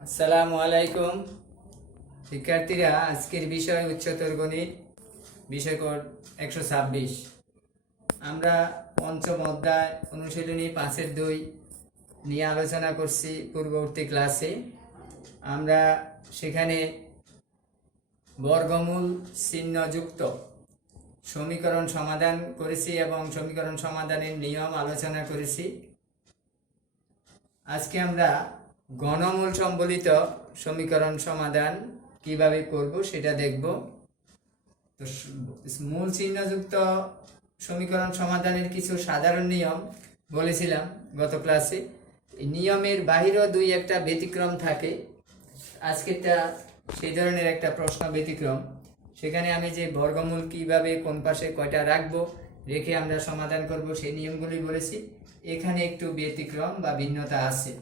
আসসালামু আলাইকুম শিক্ষার্থীরা, আজকের বিষয় উচ্চতর গণিত, বিষয় কোড 126। আমরা পঞ্চম অধ্যায় অনুশীলনী 5-2 নিয়ে আলোচনা করছি পূর্ববর্তী ক্লাসে। আমরা সেখানে বর্গমূল চিহ্নযুক্ত সমীকরণ সমাধান করেছি এবং সমীকরণ সমাধানের নিয়ম আলোচনা করেছি। আজকে আমরা ঘনমূল সম্বলিত সমীকরণ সমাধান কিভাবে করব সেটা দেখব। তো মূল চিহ্নযুক্ত সমীকরণ সমাধানের কিছু সাধারণ নিয়ম বলেছিলাম গত ক্লাসে। এই নিয়মের বাহিরেও দুই একটা ব্যতিক্রম থাকে। আজকেরটা সেই ধরনের একটা প্রশ্ন ব্যতিক্রম। সেখানে আমি যে বর্গমূল কিভাবে কোন পাশে কয়টা রাখবো রেখে আমরা সমাধান করব সেই নিয়মগুলি বলেছি। এখানে একটু ব্যতিক্রম বা ভিন্নতা আছে।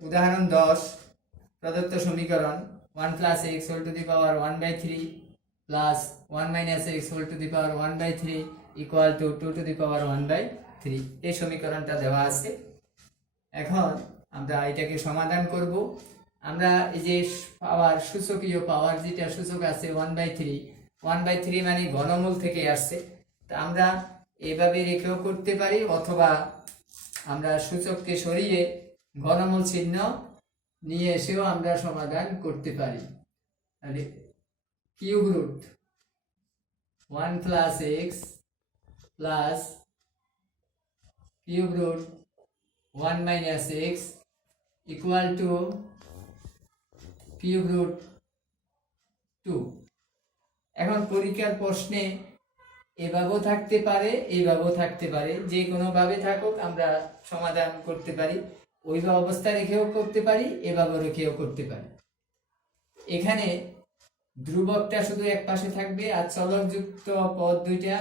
উদাহরণ 10, প্রদত্ত সমীকরণ 1 + x whole to the power 1/3 plus 1 - x whole to the power 1/3 equal to 2 to the power 1/3, এই সমীকরণটা দেওয়া আছে। এখন আমরা এটাকে সমাধান করব। আমরা এই যে পাওয়ার, সূচকীয় পাওয়ার যেটা সূচক আছে 1/3 মানে ঘনমূল থেকে আসছে। তা আমরা এভাবে রেখেও করতে পারি, অথবা আমরা সূচককে সরিয়ে ঘনমূল চিহ্ন নিয়ে এসেও আমরা সমাধান করতে পারি। তাহলে cube root 1 + x plus cube root 1 - x equal to cube root 2। এখন পরীক্ষার প্রশ্নে এভাবেও থাকতে পারে, এইভাবেও থাকতে পারে, যে কোনোভাবে থাকুক আমরা সমাধান করতে পারি। ওইভাবে অবস্থা রেখেও করতে পারি, এভাবে রেখেও করতে পারি। এখানে ধ্রুবকটা শুধু এক পাশে থাকবে আর চলকযুক্ত পদ দুইটা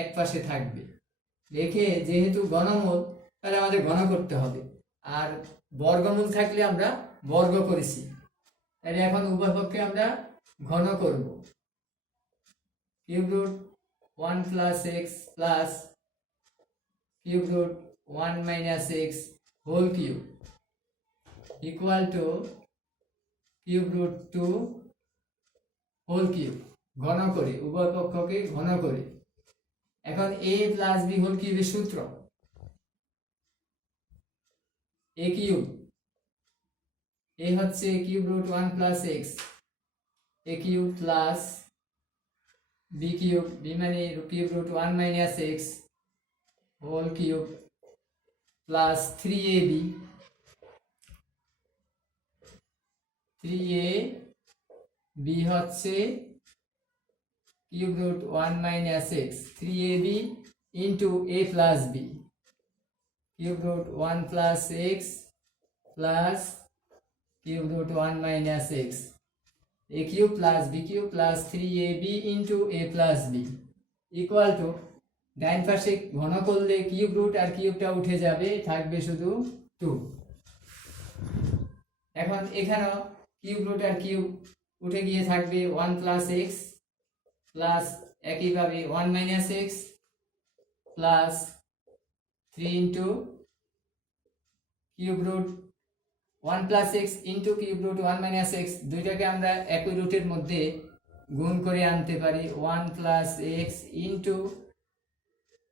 এক পাশে থাকবে। রেখে যেহেতু ঘনমূল, তাহলে আমাদের ঘন করতে হবে, আর বর্গমূল থাকলে আমরা বর্গ করেছি, তাহলে এখন উভয় পক্ষে আমরা ঘন করব। Cube root 1 + x plus cube root 1 - x whole cube equal to cube root 2 whole cube. ঘন করে, উভয় পক্ষকে ঘন করে। এখন a + b হোল কিউবের সূত্র a কিউব, a হচ্ছে cube root 1 + x, a cube plus b cube, b মানে cube root 1 - x whole cube plus 3ab, 3ab হচ্ছে cube root 1 - x, 3ab into a plus b, cube root 1 + x plus cube root 1 - x, a cube plus b cube plus 3ab into a plus b equal to, ডাইন পাশে ঘন করলে cube root আর কিউবটা উঠে যাবে, থাকবে শুধু 2। এখন এখানেও কিউব রুট আর কিউব উঠে গিয়ে থাকবে 1 + x প্লাস একইভাবে 1 - x plus 3 into cube root 1 + x into cube root 1 - x, দুইটাকে আমরা একই রুটের মধ্যে গুণ করে আনতে পারি 1 + x ইন্টু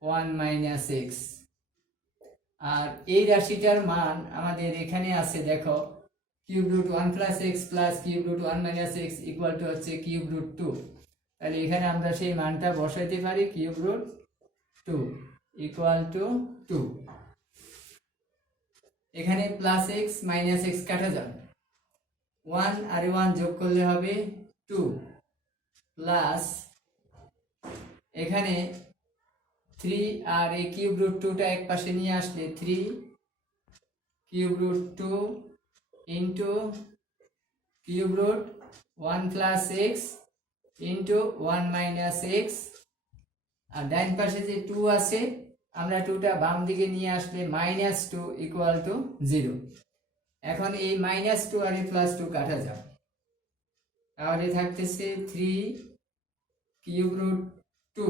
1 - x। আর এই রাশিটার মান আমাদের এখানে আছে, দেখো, cube root 1 + x plus cube root 1 - x equal to হচ্ছে কিউব রুট 2। তাহলে এখানে আমরা সেই মানটা বসাইতে পারি, কিউব রুট 2 ইকুয়াল টু 2। এখানে প্লাস x মাইনাস x কাটা যাবে, 1 আর 1 যোগ করলে হবে 2 প্লাস এখানে 3 আর এই কিউব রুট 2টা এক পাশে নিয়ে আসলে 3 cube root 2 into cube root 1 + x into 1 - x, আর ডাইন পাশে যে 2 আছে, আমরা 2টা বাম দিকে নিয়ে আসলে -2 ইকুয়াল টু 0। এখন এই -2 আর এই +2 কাটা যাবে, তাহলে থাকতেছে 3 cube root 2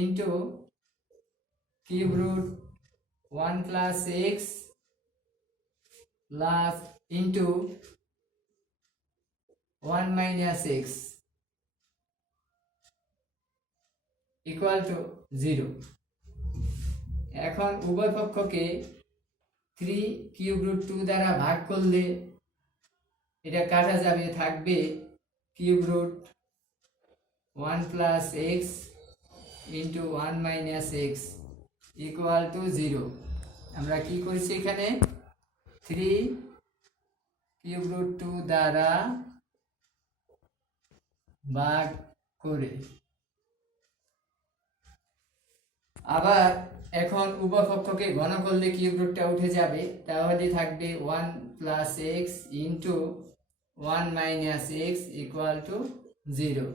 into cube root 1 + x plus into 1 minus x equal to 0। এখন উভয় পক্ষকে 3 কিউব রুট 2 দ্বারা ভাগ করলে এটা কাটা যাবে, থাকবে cube root 1 plus x into 1 minus x equal to 0। আমরা কি করেছি এখানে 3 কিউব রুট 2 দ্বারা ভাগ করে। আবার এখন উভয় পক্ষকে ঘন করলে কিউব রুটটা উঠে যাবে, তাহলে থাকবে 1 plus x into 1 minus x equal to 0।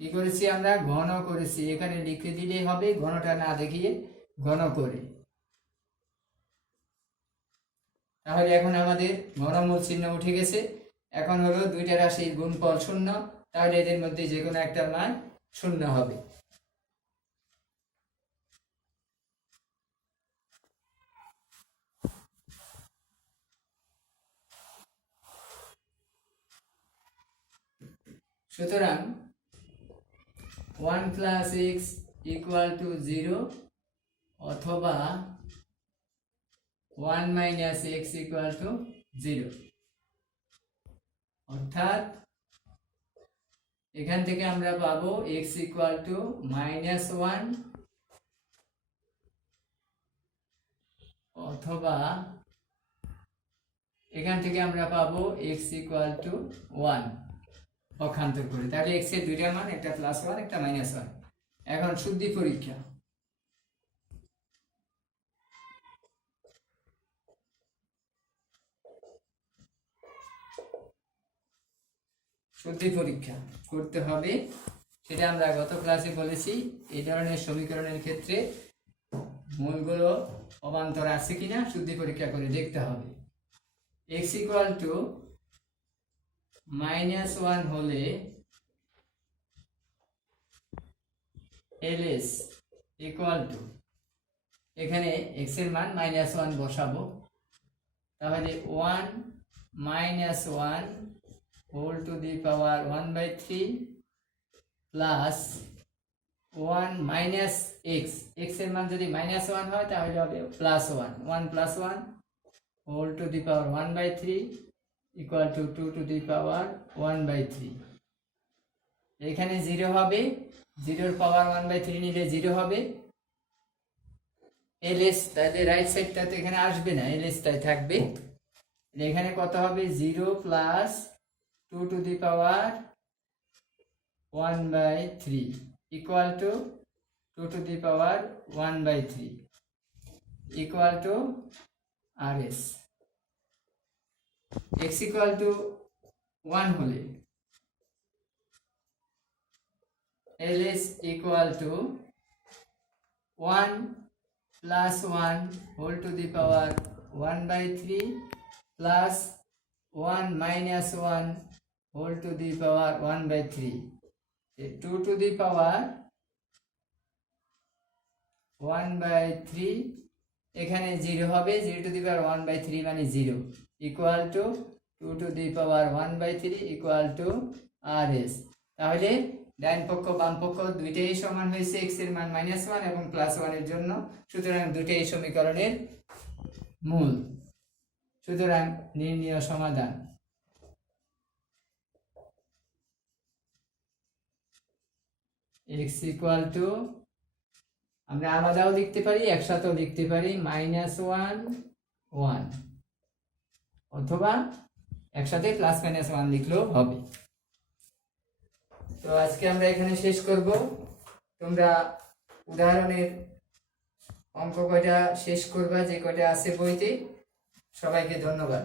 কি করেছি আমরা ঘন করেছি, এখানে লিখে দিলেই হবে, ঘনটা না দেখিয়ে ঘন করে। তাহলে এখন আমাদের ঘনমূল চিহ্ন উঠে গেছে। এখন হলো দুইটা রাশির গুণফল 0, তাহলে এদের মধ্যে যে কোনো একটা মান 0 হবে। সুতরাং 1 প্লাস এক্স ইকুয়াল টু 0 অথবা 1 মাইনাস এক্স ইকুয়াল টু 0। অর্থাৎ এখান থেকে আমরা পাবো এক্স ইকুয়াল টু -1 অথবা এখান থেকে আমরা পাবো এক্স ইকুয়াল টু 1 পক্ষান্তর করে। তাহলে এক্স এর দুইটা মান, একটা +1 একটা -1। এখন শুদ্ধি পরীক্ষা। শুদ্ধি পরীক্ষা করতে হবে, সেটা আমরা গত ক্লাসে বলেছি। এই ধরনের সমীকরণের ক্ষেত্রে মূলগুলো অবান্তর আছে কিনা শুদ্ধি পরীক্ষা করে দেখতে হবে। x ইকুয়াল টু -1 হলে ls ইকুয়াল টু, এখানে x এর মান -1 বসাবো, তাহলে 1 -1 whole to the power 1/3 plus 1 minus x, x এর মান যদি -1 হয় তাহলে হবে +1, 1 + 1 whole to the power 1/3 equal to 2 to the power 1/3। এখানে 0 হবে, 0 পাওয়ার 1/3 নিলে 0 হবে। ls তাহলে রাইট সাইডটা তো এখানে আসবে না, ls তাই থাকবে। এখানে কত হবে 0 plus 2 to the power 1/3 equal to 2 to the power 1/3 equal to rs। x equal to 1 হলে ls equal to 1 plus 1 whole to the power 1/3 plus 1 minus 1 whole to the power 1/3, 2 to the power 1/3, এখানে 0 হবে, 0 two the power 1/3 মানে 0 equal to 2 to the power 1/3 equal to rs। তাহলে ডান পক্ষ বাম পক্ষ দুইটাই সমান হয়েছে x এর মান -1 এবং +1 এর জন্য, সুতরাং দুইটাই সমীকরণের মূল। সুতরাং নির্ণীয় সমাধান x ইকুয়াল টু, আমরা আলাদাও লিখতে পারি একসাথেও লিখতে পারি, -1 1 অথবা একসাথে +-1 লিখলেও হবে। তো আজকে আমরা এখানে শেষ করব। তোমরা উদাহরণের অঙ্ক কয়টা শেষ করবা, যে কয়টা আছে বইতে। সবাইকে ধন্যবাদ।